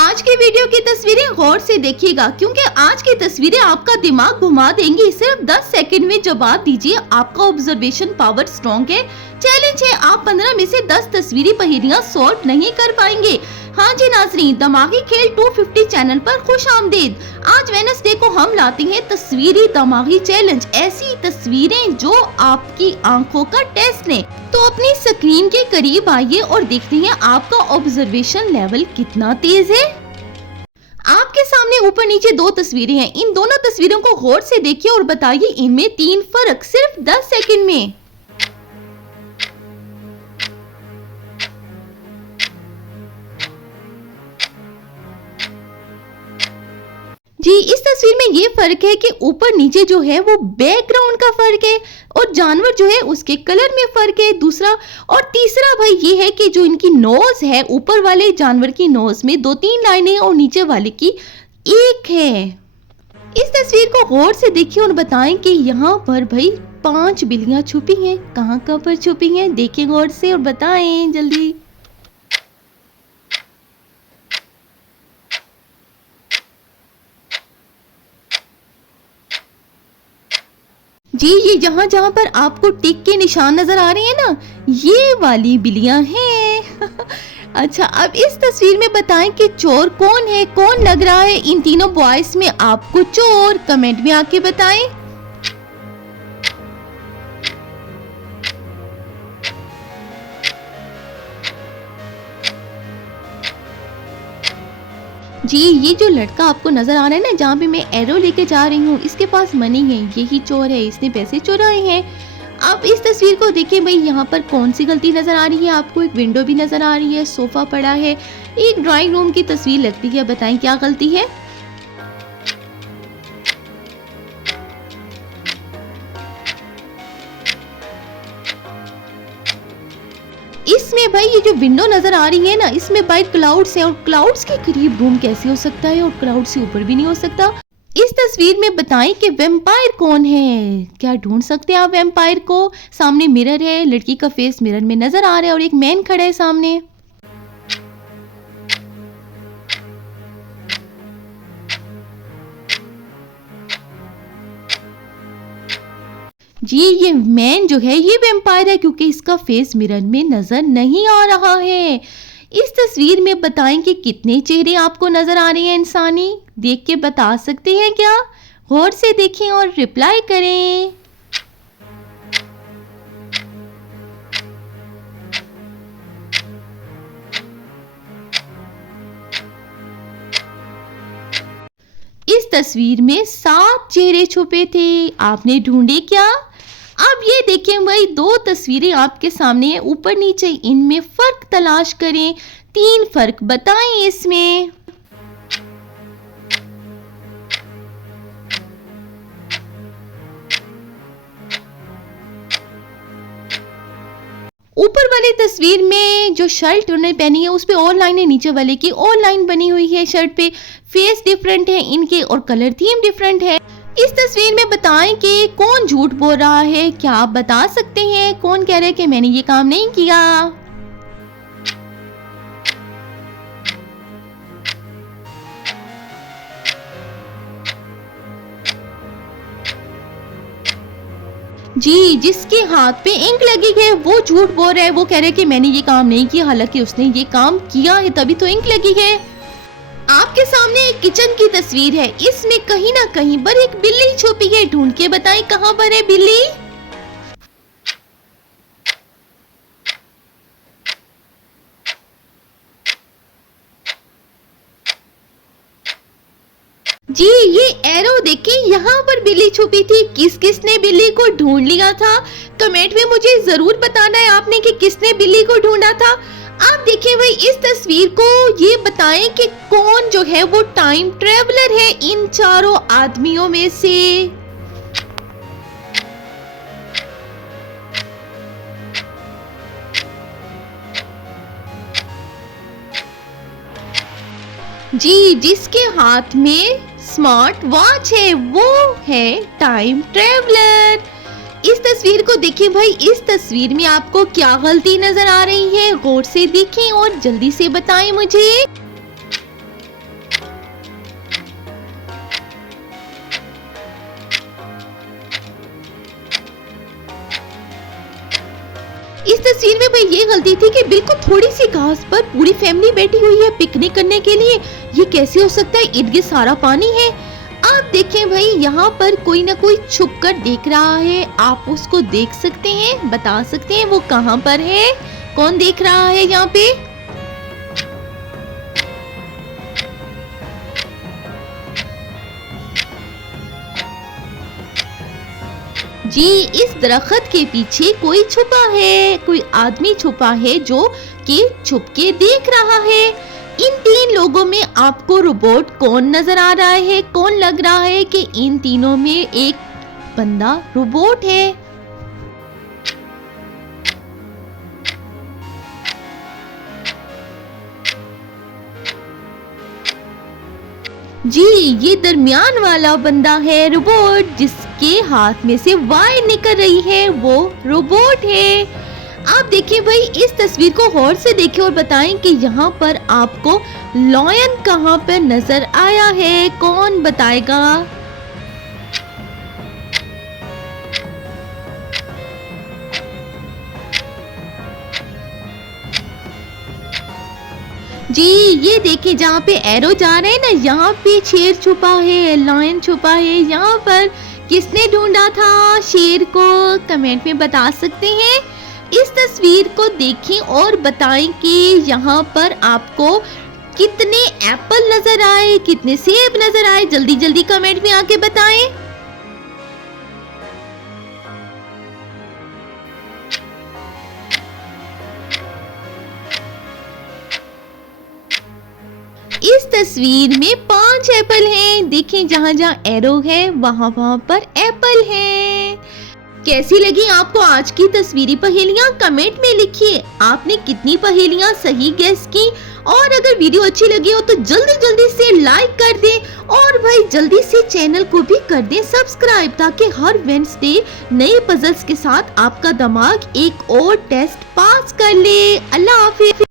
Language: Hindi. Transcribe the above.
आज की वीडियो की तस्वीरें गौर से देखिएगा क्योंकि आज की तस्वीरें आपका दिमाग घुमा देंगी। सिर्फ 10 सेकंड में जवाब दीजिए, आपका ऑब्जर्वेशन पावर स्ट्रॉन्ग है। चैलेंज है, आप 15 में से 10 तस्वीरी पहेलियां सॉल्व नहीं कर पाएंगे। हाँ जी नाजरीन, दिमागी खेल 250 चैनल पर खुश आमदीद। आज वेडनेसडे को हम लाते हैं तस्वीरी दिमागी चैलेंज, ऐसी तस्वीरें जो आपकी आंखों का टेस्ट लें। तो अपनी स्क्रीन के करीब आइए और देखते हैं आपका ऑब्जर्वेशन लेवल कितना तेज है। आपके सामने ऊपर नीचे 2 तस्वीरें हैं। इन दोनों तस्वीरों को गौर से देखिए और बताइए इनमें 3 फर्क सिर्फ 10 सेकंड में। जी, इस तस्वीर में ये फर्क है कि ऊपर नीचे जो है वो बैकग्राउंड का फर्क है और जानवर जो है उसके कलर में फर्क है दूसरा। और तीसरा भाई ये है कि जो इनकी नोज है, ऊपर वाले जानवर की नोज में 2-3 लाइनें और नीचे वाले की 1 है। इस तस्वीर को गौर से देखिए और बताएं कि यहाँ पर भाई 5 बिल्लियां छुपी हैं। कहाँ पर छुपी हैं, देखें गौर से और बताएं जल्दी। जी, ये जहाँ जहाँ पर आपको टिक के निशान नजर आ रहे हैं ना, ये वाली बिल्लियां हैं। अच्छा, अब इस तस्वीर में बताएं कि चोर कौन है, कौन लग रहा है इन तीनों बॉयज में आपको चोर, कमेंट में आके बताएं। जी, ये जो लड़का आपको नजर आ रहा है ना, जहाँ पे मैं एरो लेके जा रही हूँ, इसके पास मनी है, यही चोर है, इसने पैसे चुराए हैं। अब इस तस्वीर को देखिए भाई, यहाँ पर कौन सी गलती नजर आ रही है आपको। एक विंडो भी नजर आ रही है, सोफा पड़ा है, एक ड्राइंग रूम की तस्वीर लगती है। बताएं क्या गलती है। इसमें भाई ये जो विंडो नजर आ रही है ना, इसमें भाई क्लाउड्स है और क्लाउड्स के करीब रूम कैसे हो सकता है और क्लाउड से ऊपर भी नहीं हो सकता। इस तस्वीर में बताएं कि वैम्पायर कौन है। क्या ढूंढ सकते हैं आप वैम्पायर को। सामने मिरर है, लड़की का फेस मिरर में नजर आ रहा है और एक मैन खड़ा है सामने। जी, ये मैन जो है ये वैम्पायर है क्योंकि इसका फेस मिरर में नजर नहीं आ रहा है। इस तस्वीर में बताएं कि कितने चेहरे आपको नजर आ रहे हैं इंसानी। देख के बता सकते हैं क्या। गौर से देखें और रिप्लाई करें। इस तस्वीर में 7 चेहरे छुपे थे, आपने ढूंढे क्या। अब ये देखें भाई, 2 तस्वीरें आपके सामने है, ऊपर नीचे, इनमें फर्क तलाश करें। 3 फर्क बताएं इसमें। ऊपर वाली तस्वीर में जो शर्ट उन्होंने पहनी है उस पे और लाइन है, नीचे वाले की और लाइन बनी हुई है। शर्ट पे फेस डिफरेंट है इनके और कलर थीम डिफरेंट है। इस तस्वीर में बताएं कि कौन झूठ बोल रहा है। क्या आप बता सकते हैं कौन कह रहा है कि मैंने ये काम नहीं किया। जी, जिसके हाथ पे इंक लगी है वो झूठ बोल रहा है। वो कह रहा है कि मैंने ये काम नहीं किया, हालांकि उसने ये काम किया है, तभी तो इंक लगी है। आपके सामने एक किचन की तस्वीर है, इसमें कहीं ना कहीं पर एक बिल्ली छुपी है। ढूंढ के बताएं कहां पर है बिल्ली। जी, ये एरो देखिए, यहाँ पर बिल्ली छुपी थी। किस किसने बिल्ली को ढूंढ लिया था, कमेंट में मुझे जरूर बताना है आपने कि किसने बिल्ली को ढूंढा था। आप देखिए भाई इस तस्वीर को, ये बताएं कि कौन जो है वो टाइम ट्रेवलर है इन चारों आदमियों में से। जी, जिसके हाथ में स्मार्ट वॉच है वो है टाइम ट्रेवलर। इस तस्वीर को देखिए भाई, इस तस्वीर में आपको क्या गलती नजर आ रही है, गौर से देखें और जल्दी से बताएं मुझे। तस्वीर में भाई ये गलती थी कि बिल्कुल थोड़ी सी घास पर पूरी फैमिली बैठी हुई है पिकनिक करने के लिए। ये कैसे हो सकता है, इर्द गिर्द सारा पानी है। आप देखें भाई यहाँ पर कोई ना कोई छुप कर देख रहा है, आप उसको देख सकते हैं, बता सकते हैं वो कहाँ पर है, कौन देख रहा है यहाँ पे। जी इस दरख्त के पीछे कोई छुपा है, कोई आदमी छुपा है जो कि छुप के देख रहा है। इन तीन लोगों में आपको रोबोट कौन नजर आ रहा है, कौन लग रहा है कि इन तीनों में एक बंदा रोबोट है। जी ये दरमियान वाला बंदा है रोबोट, जिसके हाथ में से वायर निकल रही है, वो रोबोट है। आप देखिए भाई इस तस्वीर को गौर से देखें और बताएं कि यहाँ पर आपको लॉयन कहाँ पर नजर आया है, कौन बताएगा। जी ये देखिए जहाँ पे एरो जा रहे हैं ना, यहाँ पे शेर छुपा है, लायन छुपा है। यहाँ पर किसने ढूंढा था शेर को, कमेंट में बता सकते हैं। इस तस्वीर को देखें और बताएं कि यहाँ पर आपको कितने एप्पल नजर आए, कितने सेब नजर आए, जल्दी जल्दी कमेंट में आके बताएं। इस तस्वीर में 5 एप्पल हैं। देखें जहाँ जहाँ एरो है वहाँ वहाँ पर एप्पल हैं। कैसी लगी आपको आज की तस्वीरी पहेलियाँ, कमेंट में लिखिए आपने कितनी पहेलियाँ सही गेस की। और अगर वीडियो अच्छी लगी हो तो जल्दी जल्दी से लाइक कर दें और भाई जल्दी से चैनल को भी कर दें सब्सक्राइब, ताकि हर वेडनेसडे नए पजल्स के साथ आपका दिमाग एक और टेस्ट पास कर ले। अल्लाह हाफिज।